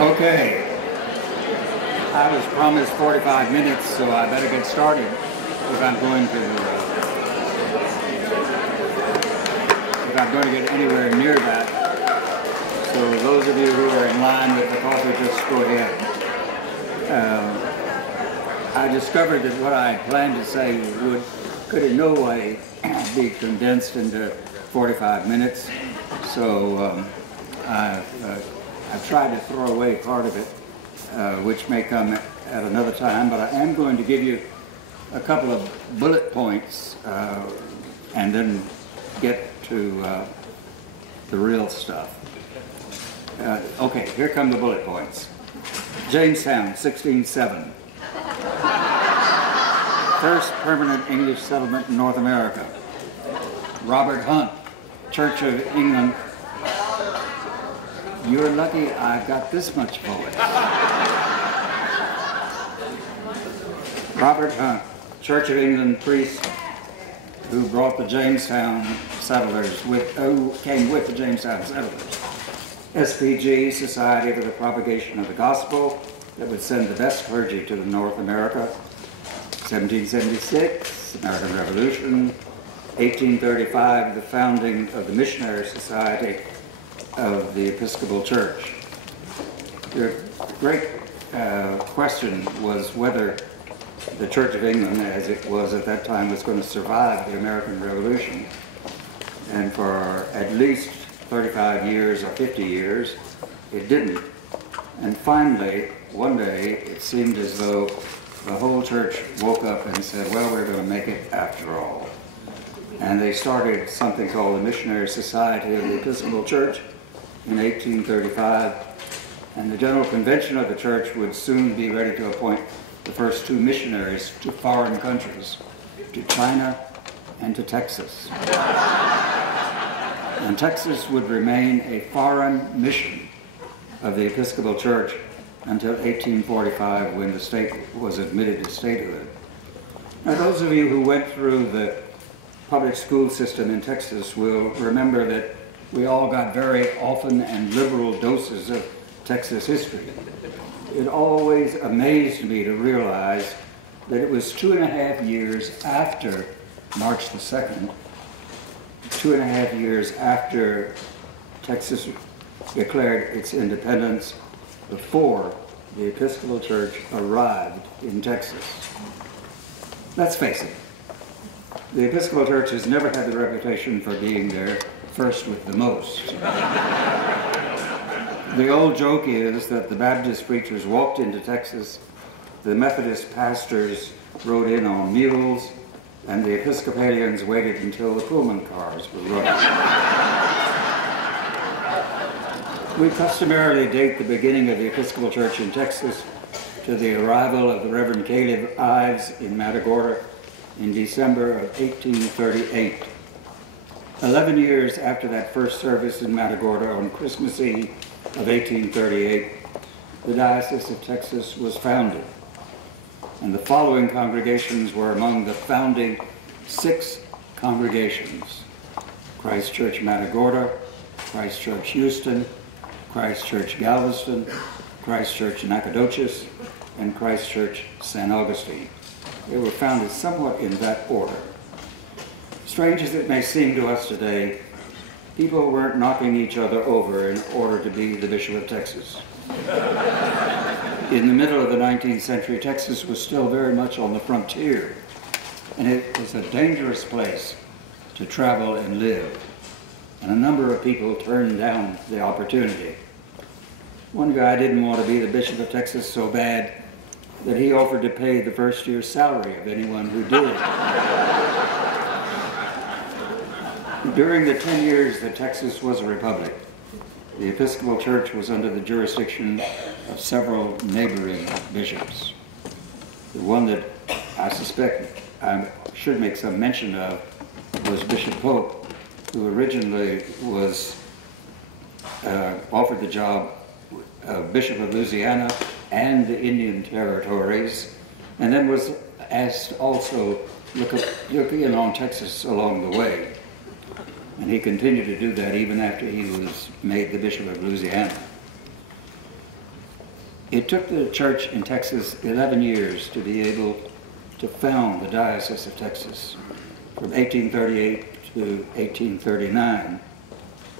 Okay, I was promised 45 minutes, so I better get started if I'm going to get anywhere near that. So those of you who are in line with the coffee, just go ahead. I discovered that what I planned to say could in no way be condensed into 45 minutes, so I've tried to throw away part of it, which may come at another time, but I am going to give you a couple of bullet points and then get to the real stuff. Okay, here come the bullet points. Jamestown, 1607. First permanent English settlement in North America. Robert Hunt, Church of England. You're lucky I've got this much voice. Robert Hunt, Church of England priest who brought the Jamestown settlers, who came with the Jamestown settlers. SPG, Society for the Propagation of the Gospel, that would send the best clergy to North America. 1776, American Revolution. 1835, the founding of the Missionary Society of the Episcopal Church. The great question was whether the Church of England, as it was at that time, was going to survive the American Revolution. And for at least 35 years or 50 years, it didn't. And finally, one day, it seemed as though the whole church woke up and said, well, we're going to make it after all. And they started something called the Missionary Society of the Episcopal Church in 1835. And the General Convention of the church would soon be ready to appoint the first two missionaries to foreign countries, to China and to Texas. And Texas would remain a foreign mission of the Episcopal Church until 1845, when the state was admitted to statehood. Now, those of you who went through the public school system in Texas will remember that we all got very often and liberal doses of Texas history. It always amazed me to realize that it was 2.5 years after March the 2nd, 2.5 years after Texas declared its independence, before the Episcopal Church arrived in Texas. Let's face it, the Episcopal Church has never had the reputation for being there first with the most. The old joke is that the Baptist preachers walked into Texas, the Methodist pastors rode in on mules, and the Episcopalians waited until the Pullman cars were running. We customarily date the beginning of the Episcopal Church in Texas to the arrival of the Reverend Caleb Ives in Matagorda in December of 1838. 11 years after that first service in Matagorda on Christmas Eve of 1838, the Diocese of Texas was founded, and the following congregations were among the founding 6 congregations: Christ Church Matagorda, Christ Church Houston, Christ Church Galveston, Christ Church Nacogdoches, and Christ Church San Augustine. They were founded somewhat in that order. Strange as it may seem to us today, people weren't knocking each other over in order to be the Bishop of Texas. In the middle of the 19th century, Texas was still very much on the frontier, and it was a dangerous place to travel and live. And a number of people turned down the opportunity. One guy didn't want to be the Bishop of Texas so bad that he offered to pay the first year's salary of anyone who did. During the 10 years that Texas was a republic, the Episcopal Church was under the jurisdiction of several neighboring bishops. The one that I suspect I should make some mention of was Bishop Pope, who originally was offered the job of Bishop of Louisiana and the Indian Territories, and then was asked also look in on Texas along the way. And he continued to do that even after he was made the Bishop of Louisiana. It took the church in Texas 11 years to be able to found the Diocese of Texas, from 1838 to 1839.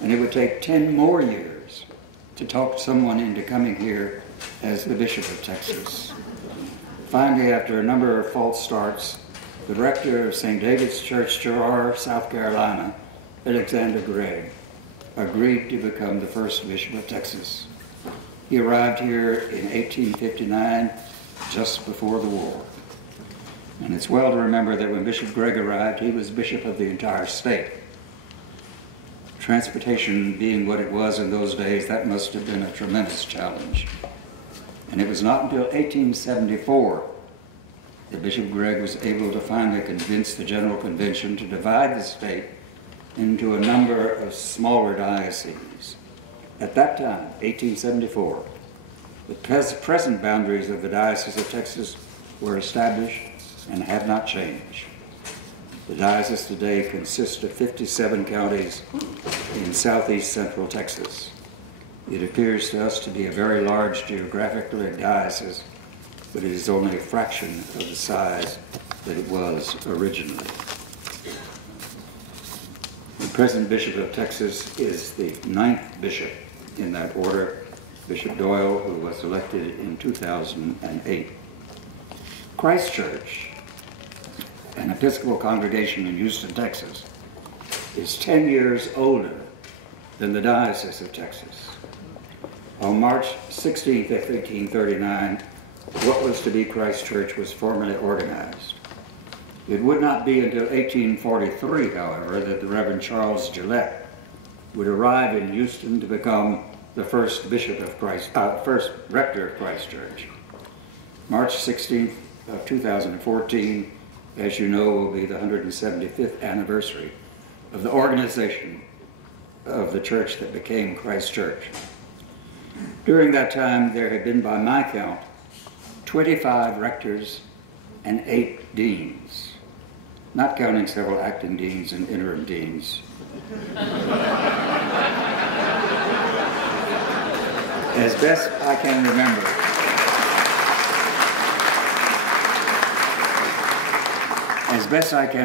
And it would take 10 more years to talk someone into coming here as the Bishop of Texas. Finally, after a number of false starts, the rector of St. David's Church, Girard, South Carolina, Alexander Gregg, agreed to become the first Bishop of Texas. He arrived here in 1859, just before the war. And it's well to remember that when Bishop Gregg arrived, he was bishop of the entire state. Transportation being what it was in those days, that must have been a tremendous challenge. And it was not until 1874 that Bishop Gregg was able to finally convince the General Convention to divide the state into a number of smaller dioceses. At that time, 1874, the present boundaries of the Diocese of Texas were established and have not changed. The diocese today consists of 57 counties in southeast central Texas. It appears to us to be a very large geographically diocese, but it is only a fraction of the size that it was originally. The present Bishop of Texas is the 9th bishop in that order, Bishop Doyle, who was elected in 2008. Christ Church, an Episcopal congregation in Houston, Texas, is 10 years older than the Diocese of Texas. On March 16th of 1839, what was to be Christ Church was formally organized. It would not be until 1843, however, that the Reverend Charles Gillette would arrive in Houston to become the first first rector of Christ Church. March 16th of 2014, as you know, will be the 175th anniversary of the organization of the church that became Christ Church. During that time, there had been, by my count, 25 rectors and 8 deans, not counting several acting deans and interim deans. As best I can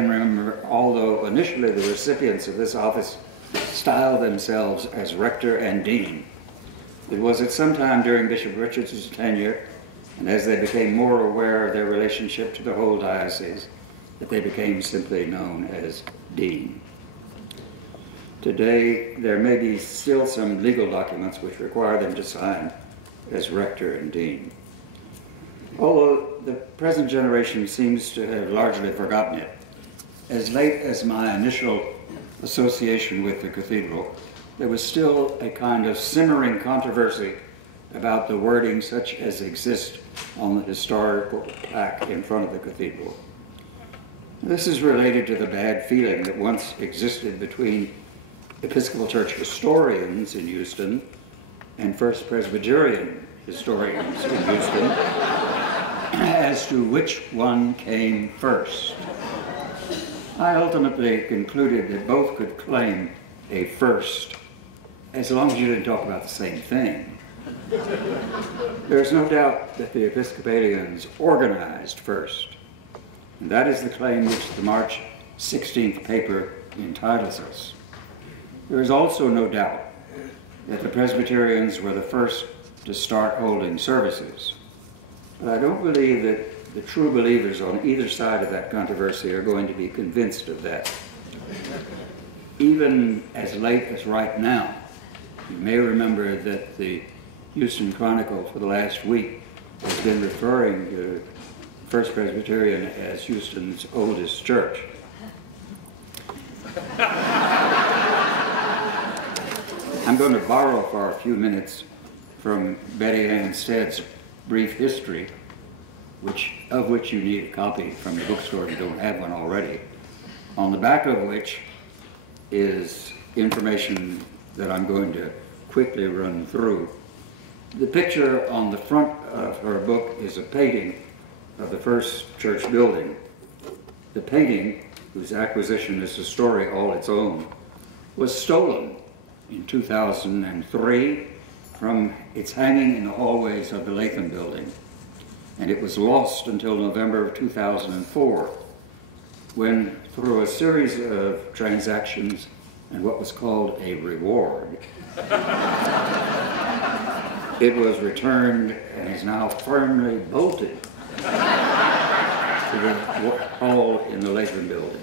remember, although initially the recipients of this office styled themselves as rector and dean, it was at some time during Bishop Richards' tenure, and as they became more aware of their relationship to the whole diocese, that they became simply known as dean. Today, there may be still some legal documents which require them to sign as rector and dean. Although the present generation seems to have largely forgotten it, as late as my initial association with the cathedral, there was still a kind of simmering controversy about the wording such as exists on the historical plaque in front of the cathedral. This is related to the bad feeling that once existed between Episcopal Church historians in Houston and First Presbyterian historians in Houston as to which one came first. I ultimately concluded that both could claim a first, as long as you didn't talk about the same thing. There's no doubt that the Episcopalians organized first, and that is the claim which the March 16th paper entitles us. There is also no doubt that the Presbyterians were the first to start holding services, but I don't believe that the true believers on either side of that controversy are going to be convinced of that. Even as late as right now, you may remember that the Houston Chronicle for the last week has been referring to First Presbyterian as Houston's oldest church. I'm going to borrow for a few minutes from Betty Ann Stead's brief history, of which you need a copy from the bookstore if you don't have one already, on the back of which is information that I'm going to quickly run through. The picture on the front of her book is a painting of the first church building. The painting, whose acquisition is a story all its own, was stolen in 2003 from its hanging in the hallways of the Latham building, and it was lost until November of 2004, when through a series of transactions and what was called a reward, it was returned and is now firmly bolted to the hall in the Latham building.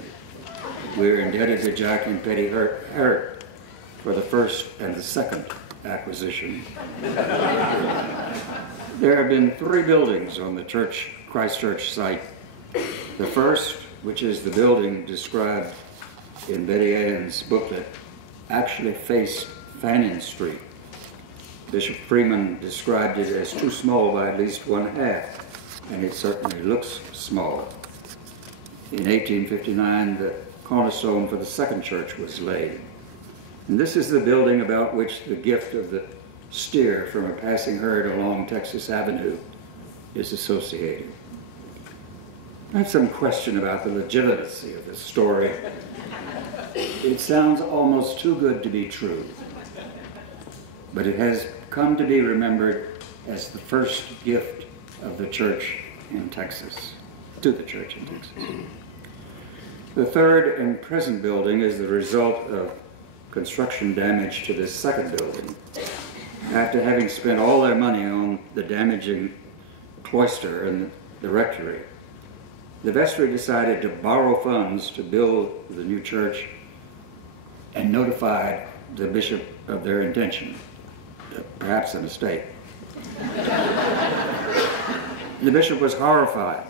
We're indebted to Jack and Betty Herrick for the first and the second acquisition. There have been 3 buildings on the Christ Church site. The first, which is the building described in Betty Ann's booklet, actually faced Fannin Street. Bishop Freeman described it as too small by at least 1/2, and it certainly looks small. In 1859, the cornerstone for the second church was laid. And this is the building about which the gift of the steer from a passing herd along Texas Avenue is associated. I have some question about the legitimacy of this story. It sounds almost too good to be true, but it has come to be remembered as the first gift of the church in Texas, to the church in Texas. The third and present building is the result of construction damage to this second building. After having spent all their money on the damaging cloister and the rectory, the vestry decided to borrow funds to build the new church and notified the bishop of their intention, perhaps a mistake. The bishop was horrified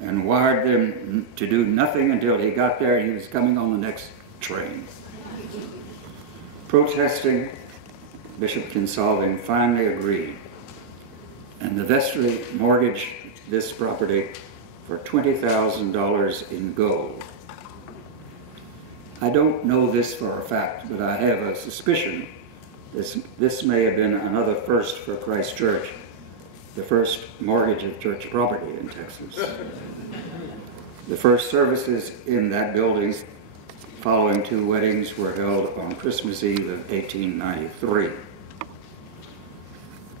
and wired them to do nothing until he got there and he was coming on the next train. Protesting, Bishop Kinsolving finally agreed, and the vestry mortgaged this property for $20,000 in gold. I don't know this for a fact, but I have a suspicion this may have been another first for Christ Church, the first mortgage of church property in Texas. The first services in that building following 2 weddings were held on Christmas Eve of 1893.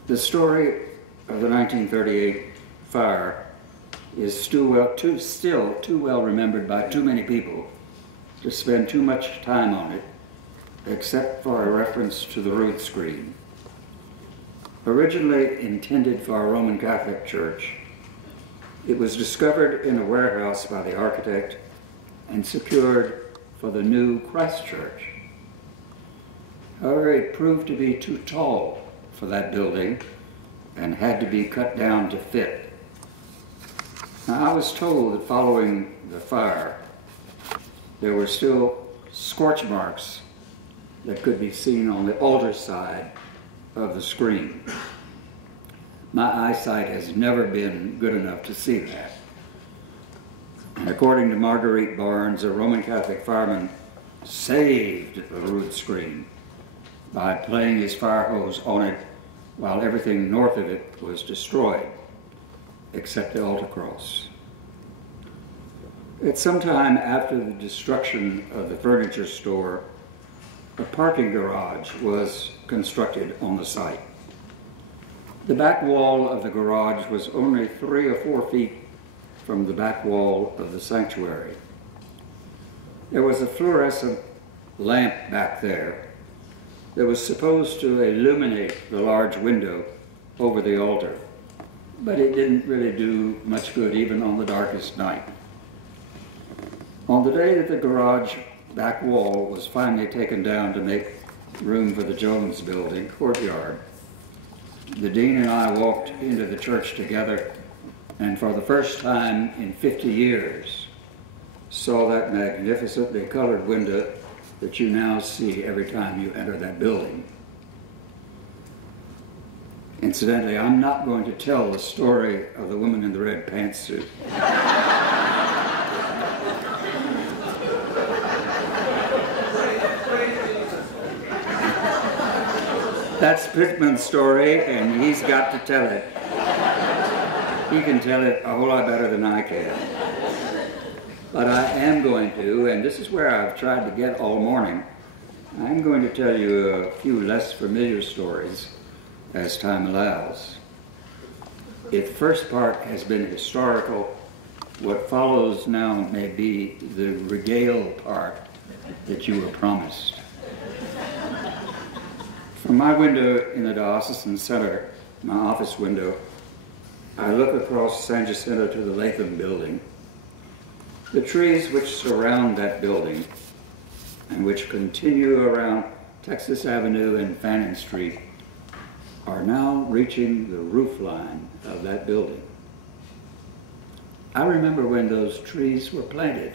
The story of the 1938 fire is still too well remembered by too many people to spend too much time on it, except for a reference to the roof screen. Originally intended for a Roman Catholic church, it was discovered in a warehouse by the architect and secured for the new Christ Church. However, it proved to be too tall for that building and had to be cut down to fit. Now, I was told that following the fire, there were still scorch marks that could be seen on the altar side of the screen. My eyesight has never been good enough to see that. And according to Marguerite Barnes, a Roman Catholic fireman saved the rood screen by playing his fire hose on it while everything north of it was destroyed, except the altar cross. At some time after the destruction of the furniture store, a parking garage was constructed on the site. The back wall of the garage was only 3 or 4 feet from the back wall of the sanctuary. There was a fluorescent lamp back there that was supposed to illuminate the large window over the altar, but it didn't really do much good even on the darkest night. On the day that the garage back wall was finally taken down to make room for the Jones building courtyard, the dean and I walked into the church together, and for the first time in 50 years saw that magnificently colored window that you now see every time you enter that building. Incidentally, I'm not going to tell the story of the woman in the red pantsuit. That's Pittman's story, and he's got to tell it. He can tell it a whole lot better than I can. But I am going to, and this is where I've tried to get all morning, I'm going to tell you a few less familiar stories as time allows. If the first part has been historical, what follows now may be the regaled part that you were promised. From my window in the diocesan center, my office window, I look across San Jacinto to the Latham building. The trees which surround that building and which continue around Texas Avenue and Fannin Street are now reaching the roof line of that building. I remember when those trees were planted.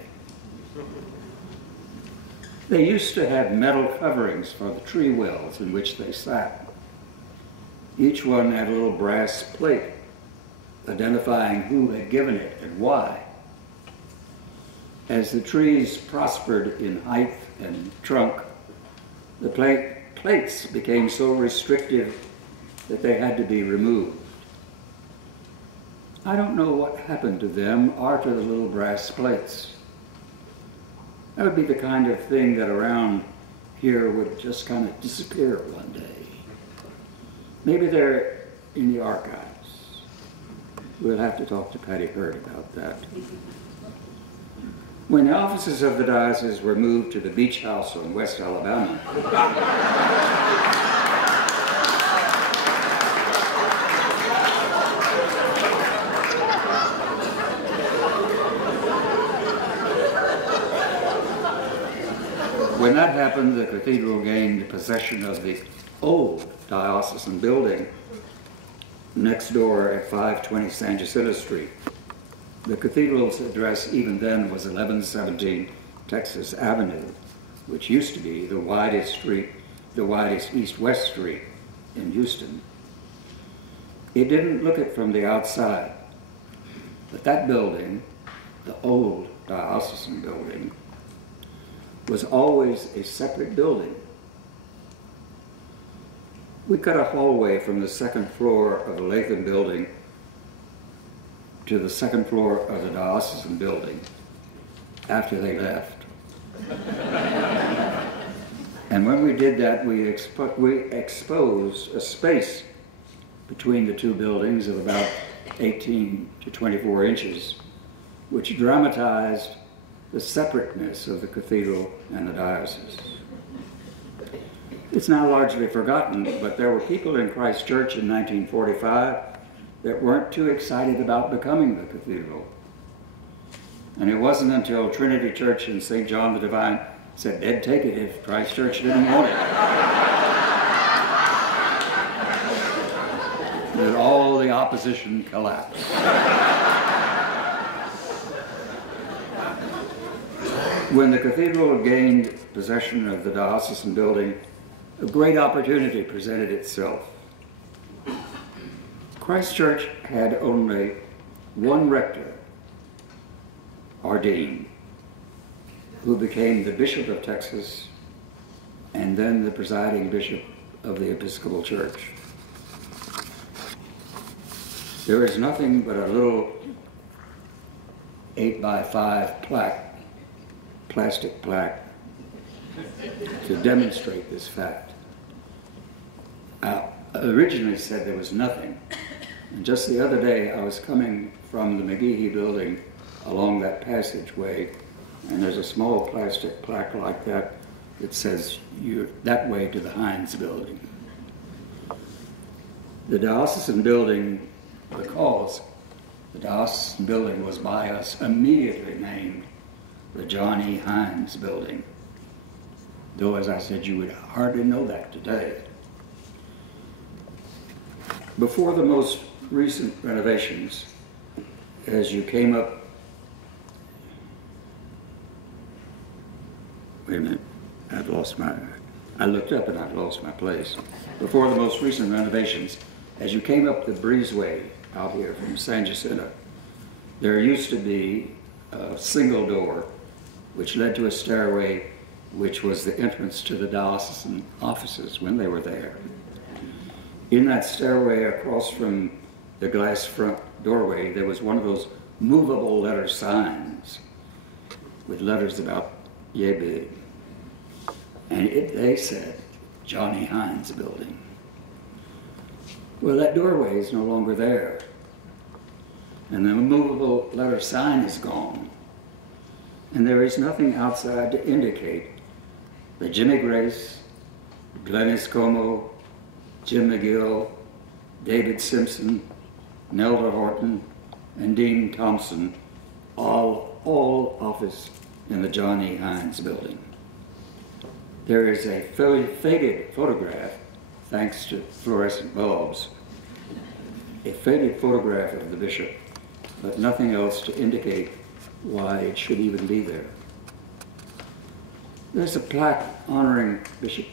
They used to have metal coverings for the tree wells in which they sat. Each one had a little brass plate identifying who had given it and why. As the trees prospered in height and trunk, the plates became so restrictive that they had to be removed. I don't know what happened to them or to the little brass plates. That would be the kind of thing that around here would just kind of disappear one day. Maybe they're in the archives. We'll have to talk to Patty Hurd about that. When the offices of the diocese were moved to the beach house in West Alabama, when that happened, the cathedral gained possession of the old diocesan building next door at 520 San Jacinto Street. The cathedral's address even then was 1117 Texas Avenue, which used to be the widest street, the widest east-west street in Houston. It didn't look it from the outside, but that building, the old diocesan building, was always a separate building. We cut a hallway from the second floor of the Latham building to the second floor of the diocesan building after they left. And when we did that, we exposed a space between the two buildings of about 18 to 24 inches, which dramatized the separateness of the cathedral and the diocese. It's now largely forgotten, but there were people in Christ Church in 1945 that weren't too excited about becoming the cathedral. And it wasn't until Trinity Church in St. John the Divine said they'd take it if Christ Church didn't want it, that all the opposition collapsed. When the cathedral gained possession of the diocesan building, a great opportunity presented itself. Christ Church had only one rector, or dean, who became the Bishop of Texas and then the presiding bishop of the Episcopal Church. There is nothing but a little 8x5 plaque, plastic plaque, to demonstrate this fact. I originally said there was nothing, and just the other day I was coming from the McGehee building along that passageway, and there's a small plastic plaque like that that says you're that way to the Hines building. The diocesan building, because the diocesan building was by us immediately named the John E. Hines building, though as I said you would hardly know that today. Before the most recent renovations, as you came up, wait a minute, I looked up and I've lost my place. Before the most recent renovations, as you came up the breezeway out here from San Jacinto, there used to be a single door which led to a stairway which was the entrance to the diocesan offices when they were there. In that stairway across from the glass front doorway, there was one of those movable letter signs with letters about yay big. and they said, Johnny Hines Building. Well, that doorway is no longer there, and the movable letter sign is gone, and there is nothing outside to indicate that Jimmy Grace, Glennis Como, Jim McGill, David Simpson, Nelda Horton, and Dean Thompson all office in the Johnny Hines Building. There is a faded photograph, thanks to fluorescent bulbs, a faded photograph of the bishop, but nothing else to indicate why it should even be there. There's a plaque honoring Bishop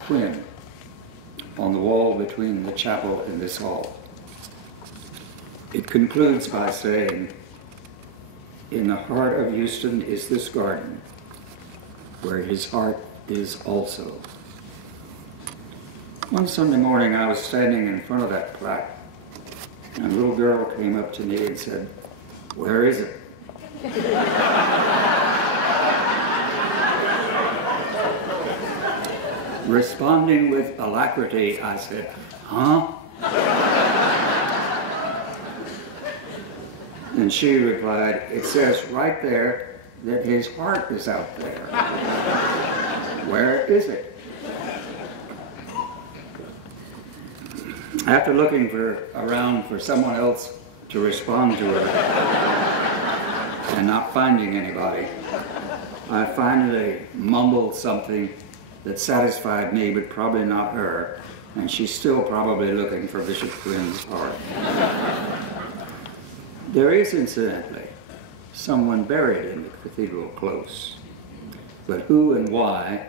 Quinn on the wall between the chapel and this hall. It concludes by saying, "In the heart of Houston is this garden, where his heart is also." One Sunday morning I was standing in front of that plaque, and a little girl came up to me and said, "Where is it?" Responding with alacrity, I said, "Huh?" And she replied, "It says right there that his heart is out there. Where is it?" After looking around for someone else to respond to her and not finding anybody, I finally mumbled something that satisfied me, but probably not her, and she's still probably looking for Bishop Quinn's heart. There is, incidentally, someone buried in the cathedral close, but who and why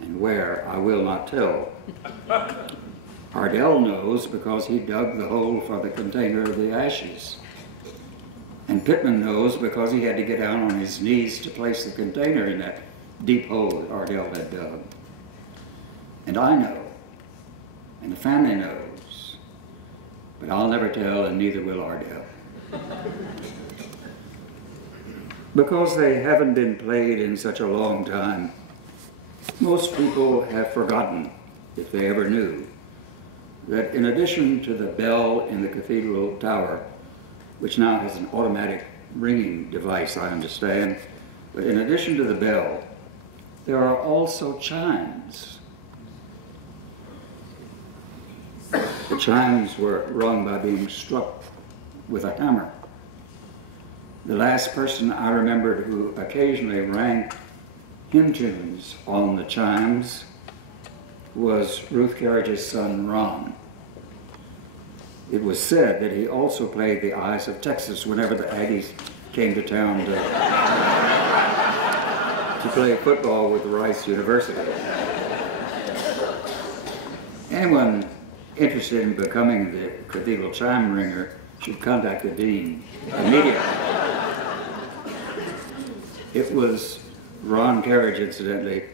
and where I will not tell. Ardell knows because he dug the hole for the container of the ashes. And Pittman knows because he had to get down on his knees to place the container in that deep hole that Ardell had dug. And I know, and the family knows, but I'll never tell, and neither will Ardell. Because they haven't been played in such a long time, most people have forgotten, if they ever knew, that in addition to the bell in the cathedral tower, which now has an automatic ringing device, I understand, but in addition to the bell, there are also chimes. The chimes were rung by being struck with a hammer. The last person I remembered who occasionally rang hymn tunes on the chimes was Ruth Carriage's son, Ron. It was said that he also played the Eyes of Texas whenever the Aggies came to town to play football with Rice University. Anyone interested in becoming the cathedral chime ringer should contact the dean immediately. It was Ron Carriage, incidentally,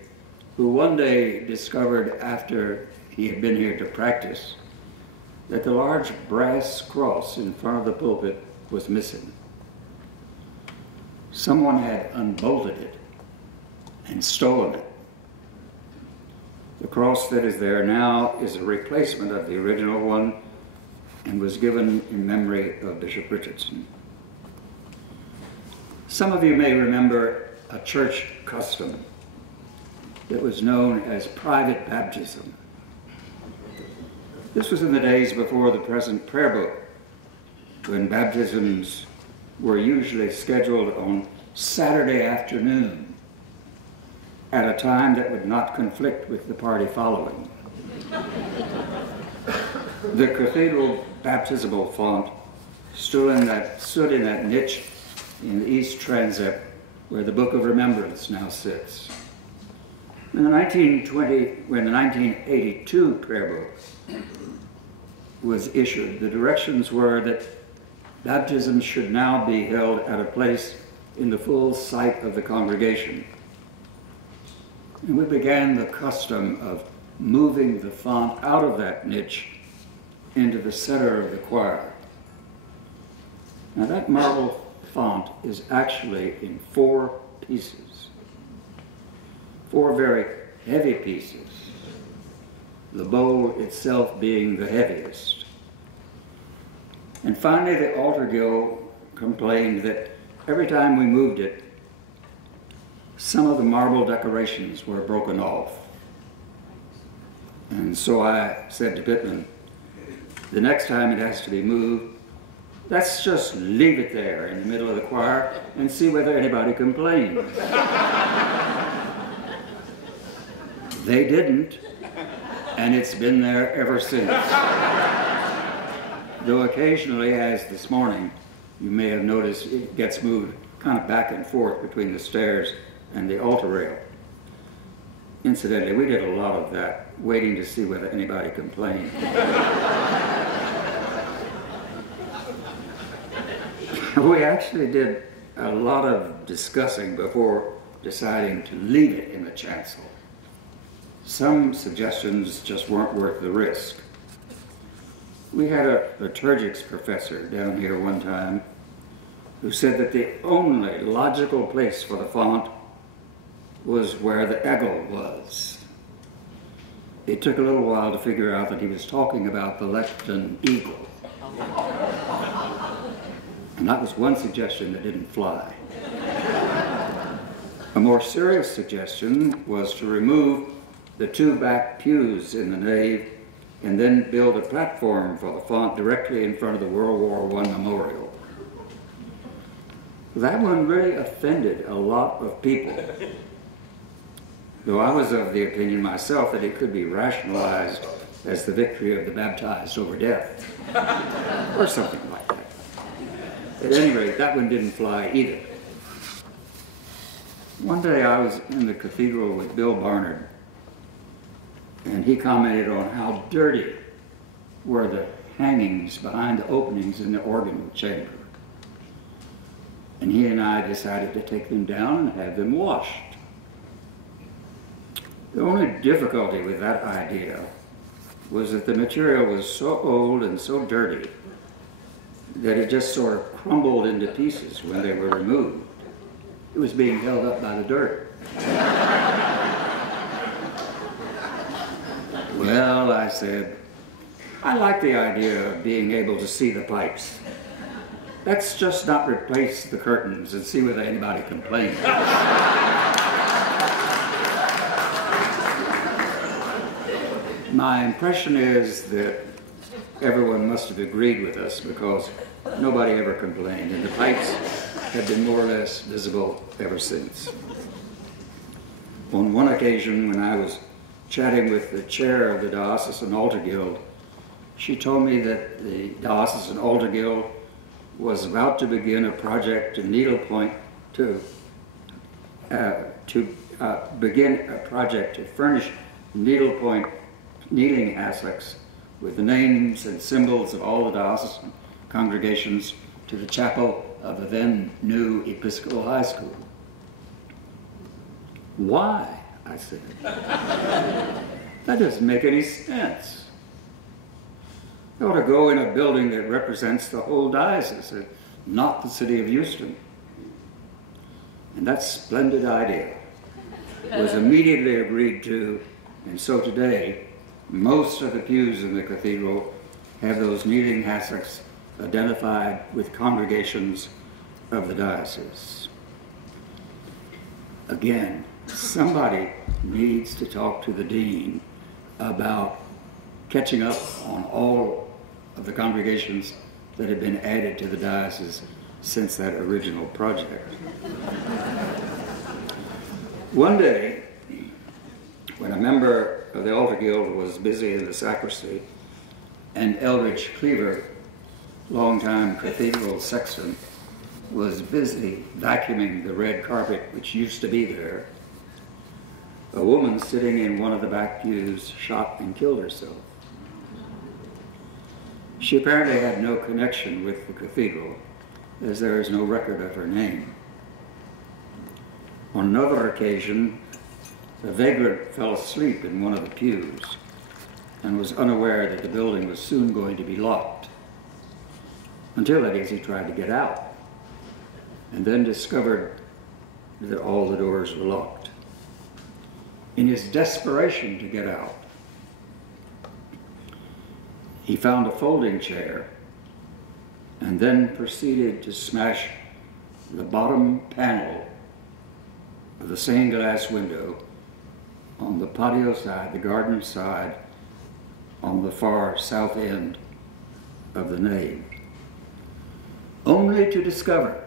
who one day discovered after he had been here to practice that the large brass cross in front of the pulpit was missing. Someone had unbolted it and stolen it. The cross that is there now is a replacement of the original one and was given in memory of Bishop Richardson. Some of you may remember a church custom that was known as private baptism. This was in the days before the present prayer book, when baptisms were usually scheduled on Saturday afternoon at a time that would not conflict with the party following. The cathedral baptismal font stood in that niche in the east transept where the Book of Remembrance now sits. When the 1982 prayer book was issued, the directions were that baptism should now be held at a place in the full sight of the congregation. And we began the custom of moving the font out of that niche into the center of the choir. Now that marble font is actually in 4 pieces, 4 very heavy pieces, the bowl itself being the heaviest. And finally, the altar guild complained that every time we moved it, some of the marble decorations were broken off. And so I said to Pittman, the next time it has to be moved, let's just leave it there in the middle of the choir and see whether anybody complains. They didn't, and it's been there ever since. Though occasionally, as this morning, you may have noticed it gets moved kind of back and forth between the stairs and the altar rail. Incidentally, we did a lot of that, waiting to see whether anybody complained. We actually did a lot of discussing before deciding to leave it in the chancel. Some suggestions just weren't worth the risk. We had a liturgics professor down here one time who said that the only logical place for the font was where the eagle was. It took a little while to figure out that he was talking about the Lechton eagle. And that was one suggestion that didn't fly. A more serious suggestion was to remove the two back pews in the nave and then build a platform for the font directly in front of the World War I memorial. That one really offended a lot of people, though I was of the opinion myself that it could be rationalized as the victory of the baptized over death, or something like that. At any rate, that one didn't fly either. One day I was in the cathedral with Bill Barnard, and he commented on how dirty were the hangings behind the openings in the organ chamber. And he and I decided to take them down and have them washed. The only difficulty with that idea was that the material was so old and so dirty that it just sort of crumbled into pieces when they were removed. It was being held up by the dirt. Well, I said, I like the idea of being able to see the pipes. Let's just not replace the curtains and see whether anybody complains. My impression is that everyone must have agreed with us because nobody ever complained, and the pipes have been more or less visible ever since. On one occasion, when I was chatting with the chair of the Diocesan Altar Guild, she told me that the Diocesan Altar Guild was about to begin a project to furnish needlepoint kneeling hassocks with the names and symbols of all the diocesan congregations to the chapel of the then new Episcopal High School. Why? I said. That doesn't make any sense. They ought to go in a building that represents the whole diocese, not the city of Houston. And that splendid idea was immediately agreed to, and so today, most of the pews in the cathedral have those kneeling hassocks identified with congregations of the diocese. Again, somebody needs to talk to the dean about catching up on all of the congregations that have been added to the diocese since that original project. One day, when a member of the Altar Guild was busy in the sacristy, and Eldridge Cleaver, longtime cathedral sexton, was busy vacuuming the red carpet which used to be there, a woman sitting in one of the back pews shot and killed herself. She apparently had no connection with the cathedral, as there is no record of her name. On another occasion, a vagrant fell asleep in one of the pews and was unaware that the building was soon going to be locked, until that is he tried to get out, and then discovered that all the doors were locked. In his desperation to get out, he found a folding chair and then proceeded to smash the bottom panel of the stained glass window on the patio side, the garden side, on the far south end of the nave, only to discover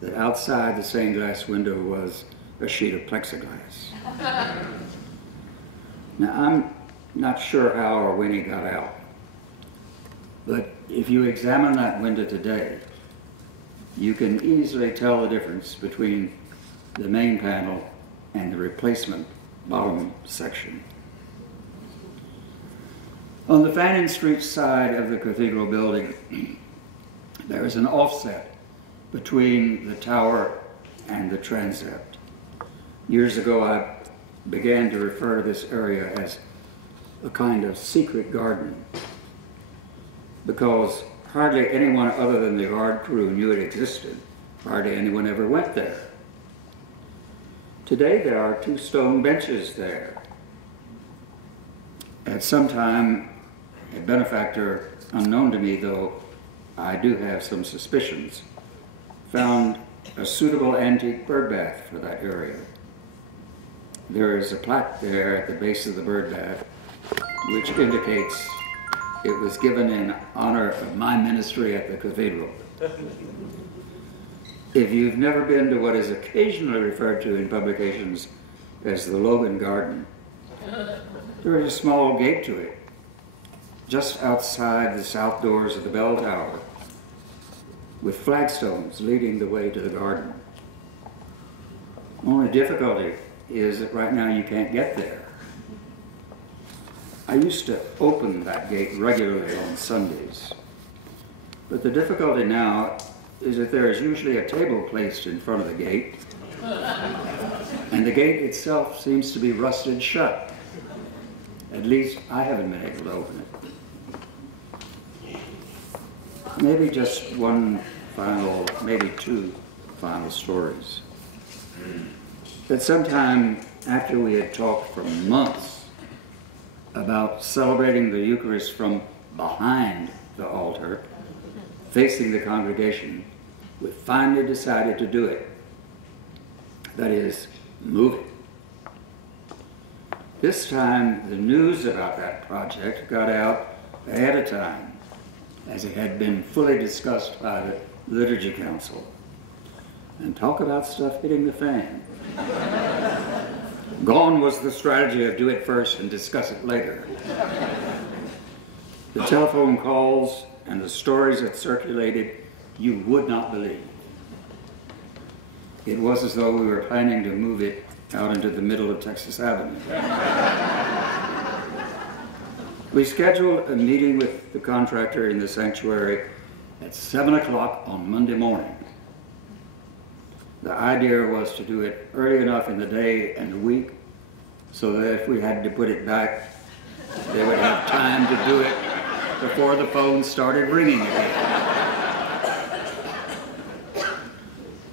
that outside the stained glass window was a sheet of plexiglass. Now, I'm not sure how or when he got out, but if you examine that window today, you can easily tell the difference between the main panel and the replacement bottom section. On the Fannin Street side of the Cathedral building, there is an offset between the tower and the transept. Years ago, I began to refer to this area as a kind of secret garden, because hardly anyone other than the art crew knew it existed. Hardly anyone ever went there. Today there are 2 stone benches there. At some time, a benefactor, unknown to me, though I do have some suspicions, found a suitable antique bird bath for that area. There is a plaque there at the base of the bird bath which indicates it was given in honor of my ministry at the Cathedral. If you've never been to what is occasionally referred to in publications as the Logan Garden, there is a small gate to it, just outside the south doors of the bell tower, with flagstones leading the way to the garden. Only difficulty is that right now you can't get there. I used to open that gate regularly on Sundays, but the difficulty now is that there is usually a table placed in front of the gate, and the gate itself seems to be rusted shut. At least I haven't been able to open it. Maybe just one final, maybe 2 final stories. That sometime after we had talked for months about celebrating the Eucharist from behind the altar, facing the congregation, we finally decided to do it. That is, move it. This time, the news about that project got out ahead of time, as it had been fully discussed by the Liturgy Council. And talk about stuff hitting the fan. Gone was the strategy of do it first and discuss it later. The telephone calls and the stories that circulated, you would not believe. It was as though we were planning to move it out into the middle of Texas Avenue. We scheduled a meeting with the contractor in the sanctuary at 7 o'clock on Monday morning. The idea was to do it early enough in the day and the week so that if we had to put it back, they would have time to do it before the phone started ringing again.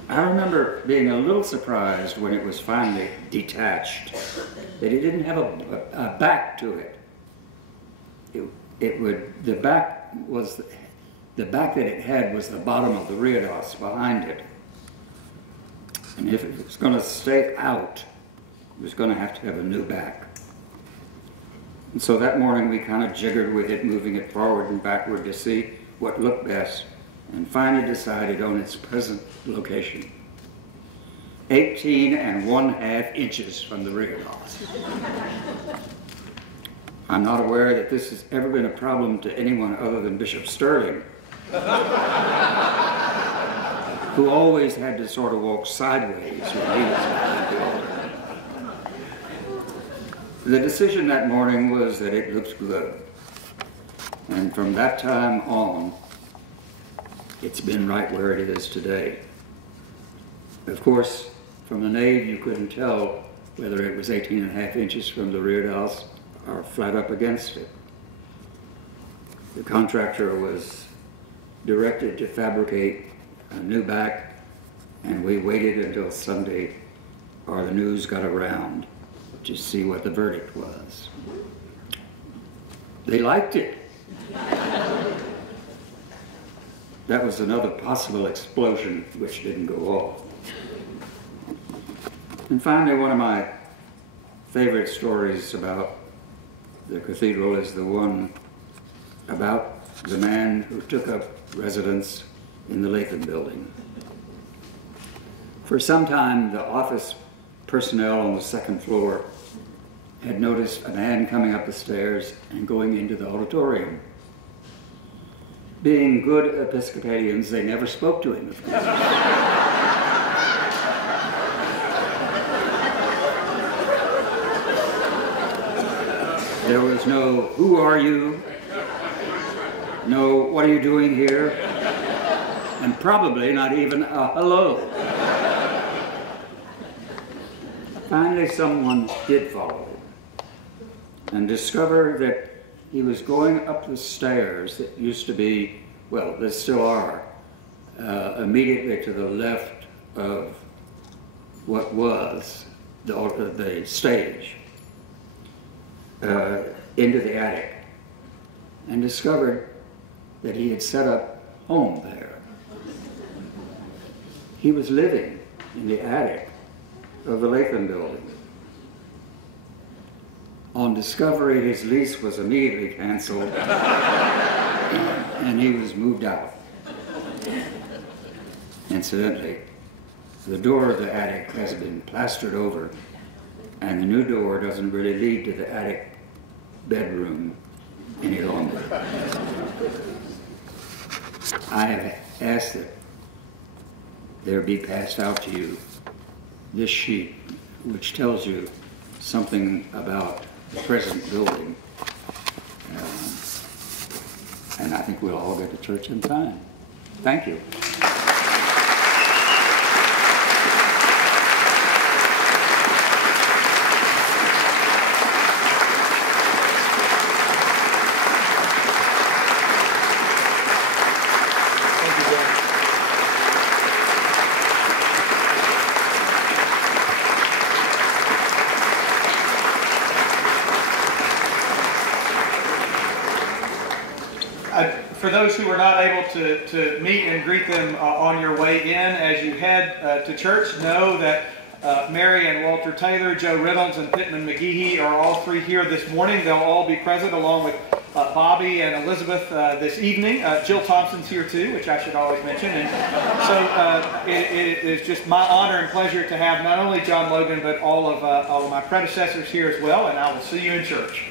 I remember being a little surprised when it was finally detached, that it didn't have a back to it. The back that it had was the bottom of the reredos behind it. And if it was going to stay out, it was going to have a new back. And so that morning we kind of jiggered with it, moving it forward and backward to see what looked best, and finally decided on its present location. 18 1/2 inches from the reredos. I'm not aware that this has ever been a problem to anyone other than Bishop Sterling, who always had to sort of walk sideways when he was behind the altar. The decision that morning was that it looked good. And from that time on, it's been right where it is today. Of course, from the nave you couldn't tell whether it was 18 1/2 inches from the reredos or flat up against it. The contractor was directed to fabricate a new back, and we waited until Sunday, or the news got around to see what the verdict was. They liked it. That was another possible explosion which didn't go off. And finally, one of my favorite stories about the cathedral is the one about the man who took up residence in the Latham building. For some time, the office personnel on the second floor had noticed a man coming up the stairs and going into the auditorium. Being good Episcopalians, they never spoke to him, of course. There was no, "Who are you?" No, "What are you doing here?" And probably not even a "hello." Finally, someone did follow him and discover that he was going up the stairs that used to be, well, there still are, immediately to the left of what was the stage, into the attic, and discovered that he had set up home there. He was living in the attic of the Latham building. On discovery, his lease was immediately canceled and he was moved out. Incidentally, the door of the attic has been plastered over, and the new door doesn't really lead to the attic bedroom any longer. I have asked that there be passed out to you this sheet, which tells you something about the present building. And I think we'll all get to church in time. Thank you. For those who were not able to meet and greet them on your way in as you head to church, know that Mary and Walter Taylor, Joe Reynolds, and Pittman McGehee are all three here this morning. They'll all be present along with Bobby and Elizabeth this evening. Jill Thompson's here too, which I should always mention. And so it is just my honor and pleasure to have not only John Logan, but all of my predecessors here as well. And I will see you in church.